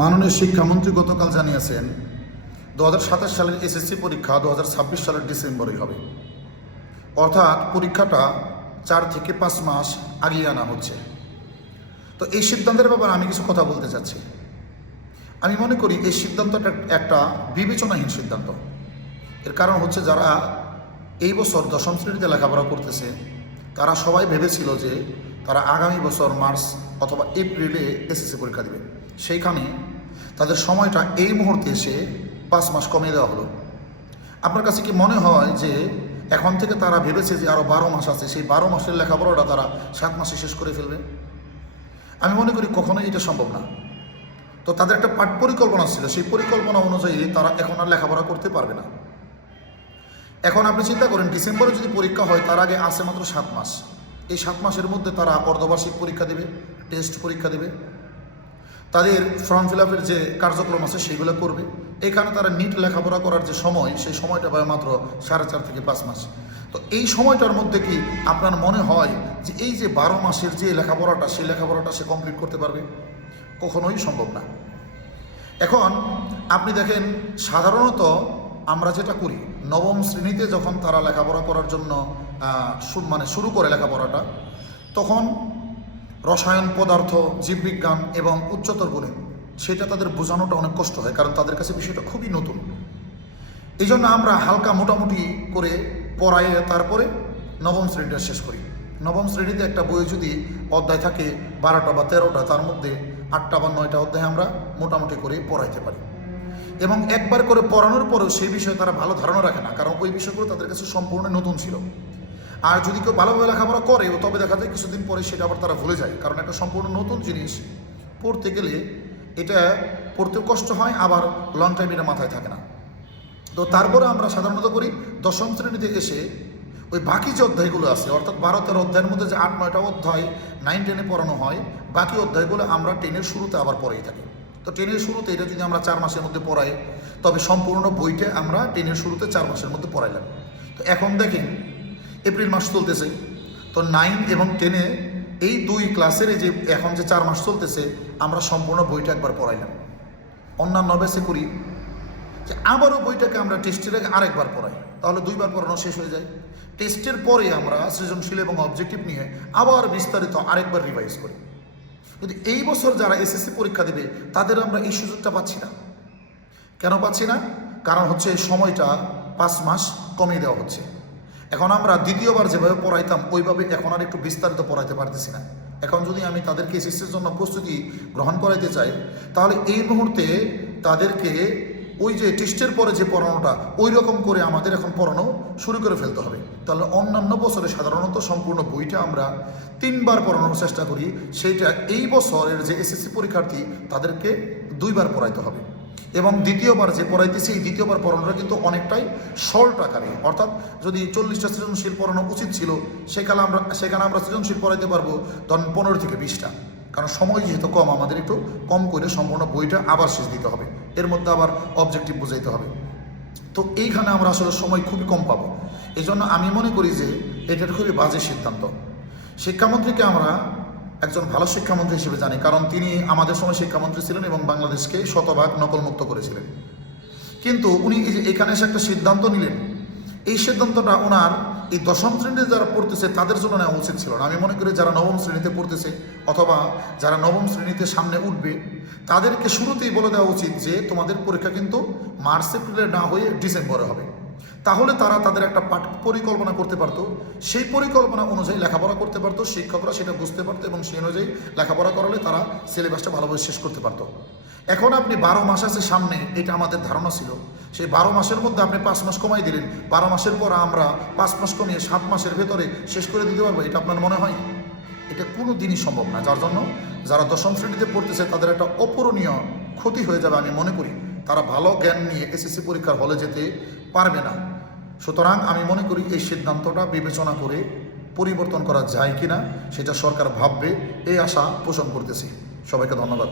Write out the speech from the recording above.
মাননীয় শিক্ষামন্ত্রী গতকাল জানিয়েছেন 2027 সালের এসএসসি পরীক্ষা 2026 সালের ডিসেম্বরেই হবে। অর্থাৎ পরীক্ষাটা 4 থেকে 5 মাস আগিয়ে আনা হচ্ছে। তো এই সিদ্ধান্তের ব্যাপারে আমি কিছু কথা বলতে চাচ্ছি। আমি মনে করি এই সিদ্ধান্তটা একটা বিবেচনাহীন সিদ্ধান্ত। এর কারণ হচ্ছে যারা এই বছর 10ম শ্রেণীতে লেখাপড়া করতেছে তারা সবাই ভেবেছিল যে তারা আগামী বছর মার্চ অথবা এপ্রিলে এসএসসি পরীক্ষা দেবে। সেইখানে তাদের সময়টা এই মুহূর্তে এসে 5 মাস কমিয়ে দেওয়া হলো। আপনার কাছে কি মনে হয় যে এখন থেকে তারা ভেবেছে যে আরও 12 মাস আছে, সেই 12 মাসের লেখাপড়াটা তারা 7 মাসে শেষ করে ফেলবে? আমি মনে করি কখনোই এটা সম্ভব না। তো তাদের একটা পাঠ পরিকল্পনা ছিল, সেই পরিকল্পনা অনুযায়ী তারা এখন আর লেখাপড়া করতে পারবে না। এখন আপনি চিন্তা করেন, ডিসেম্বরে যদি পরীক্ষা হয় তার আগে আছে মাত্র 7 মাস। এই 7 মাসের মধ্যে তারা অর্ধবার্ষিক পরীক্ষা দেবে, টেস্ট পরীক্ষা দেবে, তাদের ফর্ম ফিল আপের যে কার্যক্রম আছে সেগুলো করবে। এখানে তারা নিট লেখাপড়া করার যে সময়, সেই সময়টা পায় মাত্র 4.5 থেকে 5 মাস। তো এই সময়টার মধ্যে কি আপনার মনে হয় যে এই যে 12 মাসের যে লেখাপড়াটা, সেই লেখাপড়াটা সে কমপ্লিট করতে পারবে? কখনোই সম্ভব না। এখন আপনি দেখেন, সাধারণত আমরা যেটা করি, 9ম শ্রেণীতে যখন তারা লেখাপড়া করার জন্য শুরু করে লেখাপড়াটা, তখন রসায়ন, পদার্থ, জীববিজ্ঞান এবং উচ্চতর গণিত সেটা তাদের বোঝানোটা অনেক কষ্ট হয়, কারণ তাদের কাছে বিষয়টা খুবই নতুন। এই জন্য আমরা হালকা মোটামুটি করে পড়াই, তারপরে 9ম শ্রেণীটা শেষ করি। 9ম শ্রেণীতে একটা বই যদি অধ্যায় থাকে 12টা বা 13টা, তার মধ্যে 8টা বা 9টা অধ্যায় আমরা মোটামুটি করে পড়াইতে পারি। এবং একবার করে পড়ানোর পরেও সেই বিষয়ে তারা ভালো ধারণা রাখে না, কারণ ওই বিষয়গুলো তাদের কাছে সম্পূর্ণ নতুন ছিল। আর যদি কেউ ভালোভাবে লেখাপড়া করে, তবে দেখা যায় কিছুদিন পরে সেটা আবার তারা ভুলে যায়, কারণ একটা সম্পূর্ণ নতুন জিনিস পড়তে গেলে এটা পড়তেও কষ্ট হয়, আবার লং টাইম এটা মাথায় থাকে না। তো তারপরে আমরা সাধারণত করি 10ম শ্রেণীতে এসে ওই বাকি যে অধ্যায়গুলো আছে, অর্থাৎ 12-13 অধ্যায়ের মধ্যে যে 8-9টা অধ্যায় 9-10-এ পড়ানো হয়, বাকি অধ্যায়গুলো আমরা 10-এর শুরুতে আবার পড়াই থাকি। তো 10-এর শুরুতে এটা যদি আমরা 4 মাসের মধ্যে পড়াই, তবে সম্পূর্ণ বইটা আমরা 10-এর শুরুতে 4 মাসের মধ্যে পড়াইলাম। তো এখন দেখেন এপ্রিল মাস চলতেছে, তো 9 এবং 10-এ এই 2 ক্লাসের যে এখন যে 4 মাস চলতেছে, আমরা সম্পূর্ণ বইটা একবার পড়াইলাম। অন্যান্য ব্যাচে করি যে আবারও বইটাকে আমরা টেস্টের আগে আরেকবার পড়াই, তাহলে 2বার পড়ানো শেষ হয়ে যায়। টেস্টের পরে আমরা সৃজনশীল এবং অবজেক্টিভ নিয়ে আবার বিস্তারিত আরেকবার রিভাইজ করি। কিন্তু এই বছর যারা এসএসসি পরীক্ষা দেবে তাদের আমরা এই সুযোগটা পাচ্ছি না। কেন পাচ্ছি না? কারণ হচ্ছে সময়টা 5 মাস কমিয়ে দেওয়া হচ্ছে। এখন আমরা দ্বিতীয়বার যেভাবে পড়াইতাম ওইভাবে এখন আর একটু বিস্তারিত পড়াইতে পারতেছি না। এখন যদি আমি তাদেরকে এসএসসির জন্য প্রস্তুতি গ্রহণ করাইতে চাই, তাহলে এই মুহূর্তে তাদেরকে ওই যে টেস্টের পরে যে পড়ানোটা, ওই রকম করে আমাদের এখন পড়ানো শুরু করে ফেলতে হবে। তাহলে অন্যান্য বছরে সাধারণত সম্পূর্ণ বইটা আমরা 3বার পড়ানোর চেষ্টা করি, সেইটা এই বছরের যে এসএসসি পরীক্ষার্থী তাদেরকে 2বার পড়াইতে হবে। এবং দ্বিতীয়বার যে পড়াইতেছি, এই দ্বিতীয়বার পড়ানোটা কিন্তু অনেকটাই শর্ট আকারে, অর্থাৎ যদি 40টা সৃজনশীল পড়ানো উচিত ছিল, সেখানে আমরা সৃজনশীল পড়াইতে পারবো ধরুন 15 থেকে 20টা, কারণ সময় যেহেতু কম, আমাদের একটু কম করে সম্পূর্ণ বইটা আবার শেষ দিতে হবে, এর মধ্যে আবার অবজেক্টিভ বুঝাইতে হবে। তো এইখানে আমরা আসলে সময় খুবই কম পাবো। এই জন্য আমি মনে করি যে এটা খুবই বাজে সিদ্ধান্ত। শিক্ষামন্ত্রীকে আমরা একজন ভালো শিক্ষামন্ত্রী হিসেবে জানি, কারণ তিনি আমাদের সময় শিক্ষামন্ত্রী ছিলেন এবং বাংলাদেশকে শতভাগ নকলমুক্ত করেছিলেন। কিন্তু উনি এখানে এসে একটা সিদ্ধান্ত নিলেন, এই সিদ্ধান্তটা ওনার এই 10ম শ্রেণীতে যারা পড়তেছে তাদের জন্য নেওয়া উচিত ছিল না। আমি মনে করি যারা 9ম শ্রেণীতে পড়তেছে অথবা যারা 9ম শ্রেণীতে সামনে উঠবে, তাদেরকে শুরুতেই বলে দেওয়া উচিত যে তোমাদের পরীক্ষা কিন্তু মার্চ এপ্রিলে না হয়ে ডিসেম্বরে হবে। তাহলে তারা তাদের একটা পাঠ পরিকল্পনা করতে পারতো, সেই পরিকল্পনা অনুযায়ী লেখাপড়া করতে পারতো, শিক্ষকরা সেটা বুঝতে পারতো এবং সেই অনুযায়ী লেখাপড়া করালে তারা সিলেবাসটা ভালোভাবে শেষ করতে পারতো। এখন আপনি 12 মাস আছে সামনে, এটা আমাদের ধারণা ছিল, সেই 12 মাসের মধ্যে আপনি 5 মাস কমাই দিলেন। 12 মাসের পর আমরা 5 মাস কমিয়ে 7 মাসের ভেতরে শেষ করে দিতে পারবো, এটা আপনার মনে হয়? এটা কোনো দিনই সম্ভব না। যার জন্য যারা 10ম শ্রেণীতে পড়তেছে তাদের একটা অপূরণীয় ক্ষতি হয়ে যাবে। আমি মনে করি তারা ভালো জ্ঞান নিয়ে এসএসসি পরীক্ষার হলে যেতে পারবে না। সুতরাং আমি মনে করি এই সিদ্ধান্তটা বিবেচনা করে পরিবর্তন করা যায় কিনা সেটা সরকার ভাববে, এই আশা পোষণ করতেছি। সবাইকে ধন্যবাদ।